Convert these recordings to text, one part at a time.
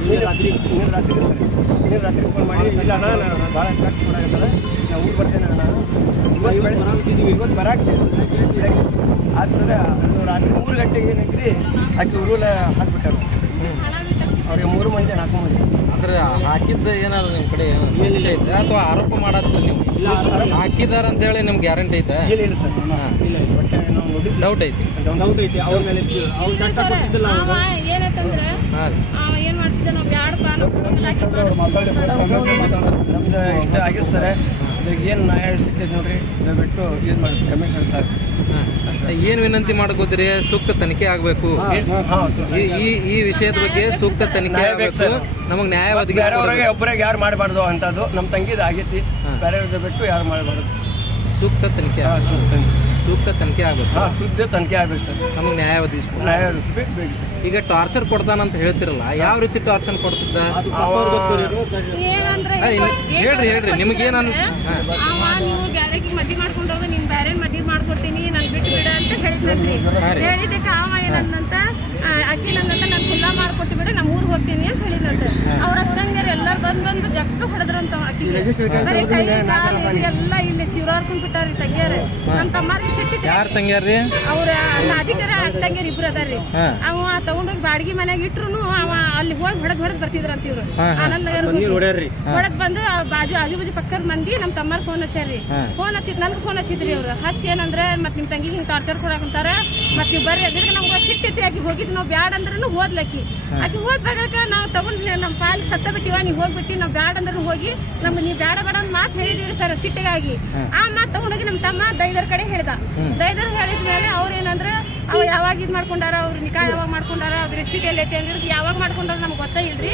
ನೀನು ರಾತ್ರಿ? ಇನ್ನೇನು ರಾತ್ರಿ ಸರ್? ಇನ್ನೇನು ರಾತ್ರಿ ಫೋನ್ ಮಾಡಿ? ಇಲ್ಲ ಅಣ್ಣ ನಾನು ಭಾಳ ಕಟ್ ಮಾಡಾಕತ್ತಲ್ಲ ನಾವು ಊರಿಗೆ ಬರ್ತೇನೆ ಅಣ್ಣ ಇವತ್ತು ಬೆಳಗ್ಗೆ ಇವತ್ತು ಬರಾಕ್ತೀನಿ ಅದು ಸರ ಅದು ರಾತ್ರಿ ಮೂರು ಗಂಟೆಗೆ ಏನೈತ್ರಿ ಆಕೆ ಊರಲ್ಲ ಹಾಕ್ಬಿಟ್ಟಾರ ಅವ್ರಿಗೆ ಮೂರು ಮಂದಿ ನಾಲ್ಕು ಮಂದಿ. ಅಂದ್ರೆ ಹಾಕಿದ್ದ ಏನಾದ್ರು ನಿಮ್ಮ ಕಡೆ ಏನು ಸಂಶಯ ಐತೆ ಅಥವಾ ಆರೋಪ ಮಾಡತ್ತೀರಿ ನೀವು? ಇಲ್ಲ, ಹಾಕಿದಾರ ಅಂತ ಹೇಳಿ ನಿಮ್ಗೆ ಗ್ಯಾರಂಟಿ ಐತೆ? ಇಲ್ಲ ಇಲ್ಲ ಸರ್. ಇಲ್ಲ ಇಲ್ಲ. ಒಟ್ಟೆ ನಾವು ಡೌಟ್ ಐತಿ. ಡೌಟ್ ಐತಿ. ಅವ್ರ ಮೇಲೆ ಅವ್ರು ಕಷ್ಟ ಕೊಟ್ಟಿದ್ದಿಲ್ಲ ಹಾಂ ಏನ್ ಮಾಡ್ತಿದ್ದ? ನಾವು ಬ್ಯಾಡಪ್ಪ ನಮ್ದು ಇಷ್ಟ ಆಗಿದೆ ಸರ್ ಈಗ ಏನು ನ್ಯಾಯ ಸಿಗ್ತೈತೆ ನೋಡ್ರಿ ದಯವಿಟ್ಟು ಏನು ಮಾಡಿ ಕಮಿಷನರ್ ಸರ್. ಏನು ವಿನಂತಿ ಮಾಡ್ಕೋತೀರಿ? ಸೂಕ್ತ ತನಿಖೆ ಆಗಬೇಕು. ಹಾಂ ಈ ಈ ವಿಷಯದ ಬಗ್ಗೆ ಸೂಕ್ತ ತನಿಖೆ ಆಗಬೇಕು. ನಮಗೆ ನ್ಯಾಯ ಒದಗಿಸ್ಕೊಡ್ಬೇಕು. ಒಬ್ಬರಿಗೆ ಯಾರು ಮಾಡಬಾರ್ದು ಅಂತದ್ದು ನಮ್ಮ ತಂಗಿದು ಆಗೈತಿ. ಬೇರೆ ಬಿಟ್ಟು ಯಾರು ಮಾಡಬಾರ್ದು? ಸೂಕ್ತ ತನಿಖೆ ಹಾಂ ಆಗ್ಬೇಕು. ಸುದ್ದಿ ಸೂಕ್ತ ತನಿಖೆ ಆಗುತ್ತೆ. ಹಾಂ ಸುದ್ದಿ ತನಿಖೆ ಆಗ್ಬೇಕು ಸರ್. ನಮಗೆ ನ್ಯಾಯ ಒದಗಿಸ್ಕೊಡ್ಬೇಕು ನ್ಯಾಯ ಬೇಕು ಬೇಕು ಸರ್. ಈಗ ಟಾರ್ಚರ್ ಕೊಡ್ತಾನಂತ ಹೇಳ್ತಿರಲ್ಲ ಯಾವ ರೀತಿ ಟಾರ್ಚರ್ ಕೊಡ್ತಿದ್ದ? ಏನಂದ್ರೆ ಹೇಳ್ರಿ, ಹೇಳ್ರಿ, ನಿಮ್ಗೇನ್ ಅವ ನೀವು ಬ್ಯಾರೆಗೆ ಮದ್ವಿ ಮಾಡ್ಕೊಂಡು ಹೋಗು ನಿನ್ ಬ್ಯಾರೆ ಮದ್ವಿ ಮಾಡ್ಕೊಡ್ತೀನಿ ನಾನು ಬಿಟ್ಟು ಬಿಡ ಅಂತ ಹೇಳಿದ್ರಿ ಹಾ ರೀ. ಹೇಳಿದಕ್ಕೆ ಅವ ಏನಂದಂತ ಆ, ನನ್ನಂತ ನಾನು ಖುಲ್ಲಾ ಮಾಡ್ಕೊಟ್ಟು ಬಿಡು ನಮ್ಮ ಊರಿಗೆ ಹೋಗ್ತೀನಿ ಅಂತ ಹೇಳಿದಂತೆ. ಅವ್ರ ಅಕ್ಕಂಗರು ಎಲ್ಲರೂ ಬಂದ್ ಬಂದು ಜಗ್ಗ ಹೊಡೆದ್ರಂತ ಅಕ್ಕಿ ಬರೀ ಕೈ ಎಲ್ಲ ಚಿರಾರ್ಕೊಂಡ್ ಬಿಟ್ಟಾರಿ ತಂಗಿಯರ ನಮ್ಮ ತಮ್ಮಾರಿಗೆ ಸಿಟ್ಟಿದೆ ಯಾರು ತಂಗ್ಯಾರ್ರಿ ಅವ್ರ ಸಾಧಿಕರ ತಂಗಿಯರ್ ಇಬ್ರು ಅದಾರ್ರಿ. ಅವ ತಗೊಂಡೋಗಿ ಬಾಡಿಗೆ ಮನ್ಯಾಗ ಇಟ್ರುನು ಅವ ಅಲ್ಲಿ ಹೋಗಿ ಹೊಡೆದ್ ಹೊಡೆದ್ ಬರ್ತಿದ್ರಂತ ಇವ್ರು. ಆನಂದ್ ನಗರ್ ಹೊಡೆದ್ ಬಂದು ಬಾಜು ಆಜು ಬಾಜು ಪಕ್ಕದ ಮಂದಿ ನಮ್ಮ ತಮ್ಮರ್ ಫೋನ್ ಹಚ್ಚಾರ್ರಿ ಫೋನ್ ಹಚ್ಚಿದ್ ನನ್ಗೆ ಫೋನ್ ಹಚ್ಚಿದ್ರಿ ಅವ್ರು. ಹಚ್ಚಿ ಏನಂದ್ರೆ ಮತ್ ನಿಮ್ ತಂಗಿ ಹಿಂಗ್ ಟಾರ್ಚರ್ ಕೊಡಾಕಂತಾರ ಮತ್ ನೀವು ಬರ್ರಿ. ಅದ್ರ ನಮ್ಗೆ ಸಿಟ್ಟಿತ್ರಿ ಆಕಿ ಹೋಗಿದ್ ನಾವು ಬ್ಯಾಡ ಅಂದ್ರೂ ಹೋದ್ಲಕ್ಕಿ ಆಕಿ. ಹೋದ್ ಬರಕ ನಾವು ತಗೊಂಡ್ ನಮ್ ಪಾಲ್ ಸತ್ತ ಬಿಟ್ಟಿವ ನೀವು ಹೋಗ್ಬಿಟ್ಟಿ ನಾವ್ ಬ್ಯಾಡ ಅಂದ್ರೆ ಹೋಗಿ ನಮ್ಗೆ ನೀವು ಬ್ಯಾಡ ಬೇಡ ಅಂತ ಮಾತು ಹೇಳಿದ್ರಿ ಸರ್ ಸಿಟ್ಟಿಗಾಗಿ. ಆ ಮಾತು ತಗೊಂಡೋಗಿ ನಮ್ಮ ತಮ್ಮ ದೈದರ್ ಕಡೆ ಹೇಳ್ದ. ದೈದರ್ ಹೇಳಿದ ಮೇಲೆ ಅವ್ರು ಏನಂದ್ರೆ ಅವ ಯಾವಾಗ ಇದು ಮಾಡ್ಕೊಂಡಾರ ಅವ್ರ ನಿಕಾ ಯಾವಾಗ ಮಾಡ್ಕೊಂಡಾರ ಅವ್ರ ರೆಸಿಪಿ ಎಲ್ಲ ಐತೆ ಅಂದ್ರೆ ಯಾವಾಗ ಮಾಡ್ಕೊಂಡಾರ ನಮ್ಗೆ ಗೊತ್ತೇ ಇಲ್ರಿ.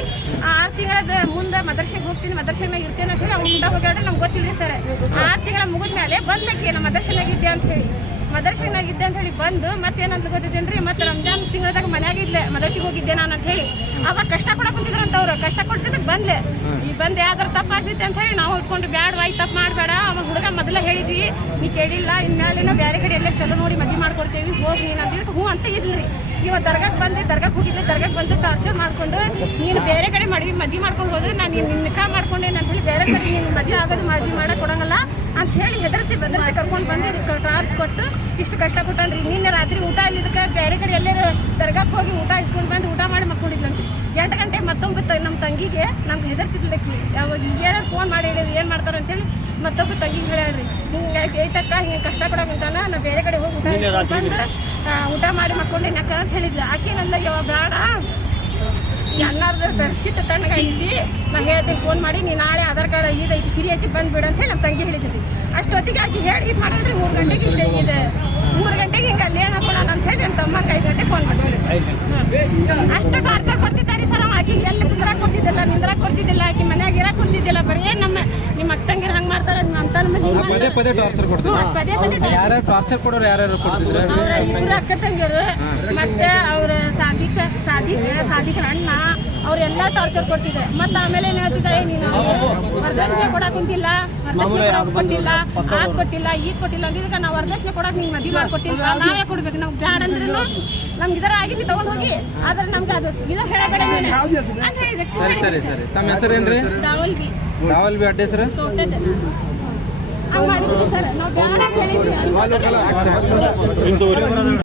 ಆರು ತಿಂಗಳ ಮುಂದೆ ಮದರ್ಶೆಗೆ ಹೋಗ್ತೀನಿ ಮದರ್ಶೆನಾಗ ಇರ್ತೇನೆ ಅಂತ ಹೇಳಿ ಅವ್ನು ಮುಂದೆ ಹೋಗ್ಯಾಡ ನಮ್ಗೆ ಗೊತ್ತಿಲ್ರಿ ಸರ್. ಆರು ತಿಂಗಳ ಮುಗಿದ ಮೇಲೆ ಬಂದ್ಲಕ್ಕಿ ನಮ್ಮ ಮದರ್ಶನಾಗ ಇದ್ದೆ ಅಂತ ಹೇಳಿ. ಮದರ್ಶನಾಗ ಇದ್ದೆ ಅಂತ ಹೇಳಿ ಬಂದು ಮತ್ತೇನಂತ ಗೊತ್ತಿದ್ದೇನ್ರಿ ಮತ್ತೆ ರಂಜಾನ್ ತಿಂಗಳದಾಗ ಮನ್ಯಾಗ ಇದ್ಲೆ ಮದಸಿಗೆ ಹೋಗಿದ್ದೆ ನಾನು ಅಂತ ಹೇಳಿ. ಅವಾಗ ಕಷ್ಟ ಕೊಡಕ್ ಬಂದಿದ್ರಂತ ಅವ್ರು. ಕಷ್ಟ ಕೊಟ್ಟಿದ್ದಕ್ಕೆ ಬಂದ್ಲೆ ಈ ಬಂದ್ ಯಾವ್ದಾರ ತಪ್ಪ ಆಗ್ತೈತೆ ಅಂತ ಹೇಳಿ ನಾವು ಇಟ್ಕೊಂಡು ಬ್ಯಾಡ್ ವಾಯ್ ತಪ್ಪು ಮಾಡಬೇಡ. ಅವಾಗ ಹುಡುಗ ಮೊದಲ ಹೇಳಿದ್ವಿ ನೀ ಕೇಳಿಲ್ಲ ಇನ್ಮೇಲೆ ನಾವು ಬೇರೆ ಕಡೆ ಎಲ್ಲ ಚಲೋ ನೋಡಿ ಮದ್ವೆ ಮಾಡ್ಕೊಡ್ತೇವಿ ಹೋಗಿ ನೀನು ಅಂತ ಹೇಳಿ ಹ್ಞೂ ಅಂತ ಇದ್ರಿ ಇವತ್ತು ದರ್ಗಾಕ್ ಬಂದೆ ದರ್ಗಾಕ್ ಹೋಗಿದ್ದೆ ದರ್ಗಾಕ್ ಬಂದು ಟಾರ್ಚರ್ ಮಾಡ್ಕೊಂಡು ನೀನು ಬೇರೆ ಕಡೆ ಮದ್ವೆ ಮದ್ವೆ ಮಾಡ್ಕೊಂಡು ಹೋದ್ರೆ ನಾನು ನಿನ್ನ ನಿಖಾ ಮಾಡ್ಕೊಂಡೆ ಅಂತ ಹೇಳಿ ಬೇರೆ ಕಡೆ ನೀನು ಮದ್ವೆ ಆಗೋದು ಮದ್ವೆ ಮಾಡಕ್ ಕೊಡಂಗಲ್ಲ ಅಂತ ಹೇಳಿ ಹೆದರ್ಸಿ ಬೆದರ್ಸಿ ಕರ್ಕೊಂಡು ಬಂದು ಟಾರ್ಚ್ ಕೊಟ್ಟು ಇಷ್ಟು ಕಷ್ಟ ಕೊಟ್ಟನ್ರಿ ನಿನ್ನೆ ರಾತ್ರಿ ಊಟ ಇಲ್ಲಿದ್ದಕ್ಕೆ ಬೇರೆ ಕಡೆ ಎಲ್ಲರೂ ದರ್ಗಾಕ್ ಹೋಗಿ ಊಟ ಇಸ್ಕೊಂಡು ಬಂದು ಊಟ ಮಾಡಿ ಮಕ್ಕೊಂಡಿದ್ಲಂತೆ ಎಂಟು ಗಂಟೆ ಮತ್ತೊಬ್ಬ ತ- ನಮ್ಮ ತಂಗಿಗೆ ನಮ್ಗೆ ಹೆದರ್ತಿದ್ಲಕ್ಕಿ ಯಾವಾಗ ಏನಾರು ಫೋನ್ ಮಾಡಿ ಹೇಳಿದ್ರು ಏನು ಮಾಡ್ತಾರೆ ಅಂತೇಳಿ ಮತ್ತೊಬ್ಬ ತಂಗಿಗೆ ಹೇಳ್ಯಾಳ್ರಿ. ಹಿಂಗೆ ಐತಕ್ಕ ಹಿಂಗೆ ಕಷ್ಟ ಕೊಡಕಂತಾನ ನಾ ಬೇರೆ ಕಡೆ ಹೋಗಿ ಊಟ ಬಂದು ಊಟ ಮಾಡಿ ಮಕ್ಕೊಂಡೆ ನಕ್ಕ ಅಂತ ಹೇಳಿದ್ಲು. ನಂದ ಯಾವಾಗ ಬೇಡ. ಎಲ್ಲಾರ್ದು ಬೆಡ್ಶೀಟ್ ತಣ್ಣಗಾಗಿದ್ದಿ ನಾ ಹೇಳ್ತೀನಿ ಫೋನ್ ಮಾಡಿ ನೀ ನಾಳೆ ಆಧಾರ್ ಕಾರ್ಡ್ ಇದೈತಿ ಫ್ರೀ ಐತಿ ಬಂದ್ಬಿಡು ಅಂತ ಹೇಳಿ ನಮ್ಮ ತಂಗಿ ಹೇಳಿದ್ವಿ ಅಷ್ಟೊತ್ತಿಗೆ ಆಕೆ ಹೇಳಿ ಇದು ಮಾಡಿದ್ರೆ ಮೂರು ಗಂಟೆಗೆ ಇಲ್ಲೇ ಇದೆ ಮೂರು ಗಂಟೆಗೆ ಹಿಂಗೆ ಅಲ್ಲಿ ಏನು ಹಾಕೋಣ ಅಂತ ಹೇಳಿ ನಮ್ಮ ತಮ್ಮ ಐದು ಗಂಟೆ ಫೋನ್ ಮಾಡಿದ್ವಿ ಅಷ್ಟು ಟಾರ್ಚರ್ ಕೊಡ್ತಿದ್ದಾರೆ ಸರ್ ಅವ ಆಕೆಗೆ ಎಲ್ಲಿ ಕುಂದ್ರಾಕ್ ಕೊಡ್ತಿದ್ದಿಲ್ಲ ನಿಂದ್ರಾಕ್ ಕೊಡ್ತಿದ್ದಿಲ್ಲ ಆಕೆ ಇರಕ್ ಬರೀ ನಮ್ಮ ನಿಮ್ಮ ಅಕ್ಕಂಗಿರ್ ಹಂಗೆ ಮಾಡ್ತಾರೆ ನಮ್ಮ ಪದೇ ಪದೇ ಟಾರ್ಚರ್ ಪದೇ ಪದೇ ಟಾರ್ಚರ್ ಕೊಡೋರು ಯಾರ್ಯಾರು ಕೊಡ್ತಿದ್ರು? ಅವ್ರ ಇಬ್ರು ಅಕ್ಕ ತಂಗಿಯರು ಮತ್ತೆ ಅವ್ರ ಸಾಧಿಕ ಸಾಧಿಕ ಸಾಧಿಕ ಅಣ್ಣ ಅವ್ರೆಲ್ಲ ಟಾರ್ಚರ್ ಕೊಡ್ತಿದ್ದೆ ಮತ್ತೆ ಆಮೇಲೆ ಏನು ಹೇಳ್ತಿದ್ದೆ "ಏ, ನೀನು ವರದಕ್ಷಿಣೆ ಕೊಡಕ್ ಕುಂತಿಲ್ಲ ವರದಕ್ಷಿಣೆ ಕೊಡಕ್ ಕೊಟ್ಟಿಲ್ಲ ಆದ್ ಕೊಟ್ಟಿಲ್ಲ ಈಗ ಕೊಟ್ಟಿಲ್ಲ ಅಂದಿದ್ದಕ್ಕೆ ನಾವು ವರದಕ್ಷಿಣೆ ಕೊಡಕ್ ನಿಂಗೆ ಮದುವೆ ಮಾಡ್ಕೊಟ್ಟಿಲ್ಲ ನಾವೇ ಕೊಡ್ಬೇಕು. ನಾವು ಬ್ಯಾಡ ಅಂದ್ರೂ ನಮ್ಗೆ ಇದರ ಆಗಿ ತಗೊಂಡ್ ಹೋಗಿ ಆದ್ರೆ ನಮ್ಗೆ ಅದು ಇದು ಹೇಳಬೇಡ ನೀನು ಅಂತ ಸರಿ ಸರಿ ಸರಿ. ತಮ್ಮ ಹೆಸರೇನ್ರಿ ರಾವಲ್ ಬಿ ರಾವಲ್ ಬಿ ಅಡ್ಡ ಹೆಸರು? ಹಂಗ್ ಮಾಡಿದ್ವಿ ಸರ್. ನಾವು ಬ್ಯಾಡ ಅಂತ ಹೇಳಿದ್ವಿ.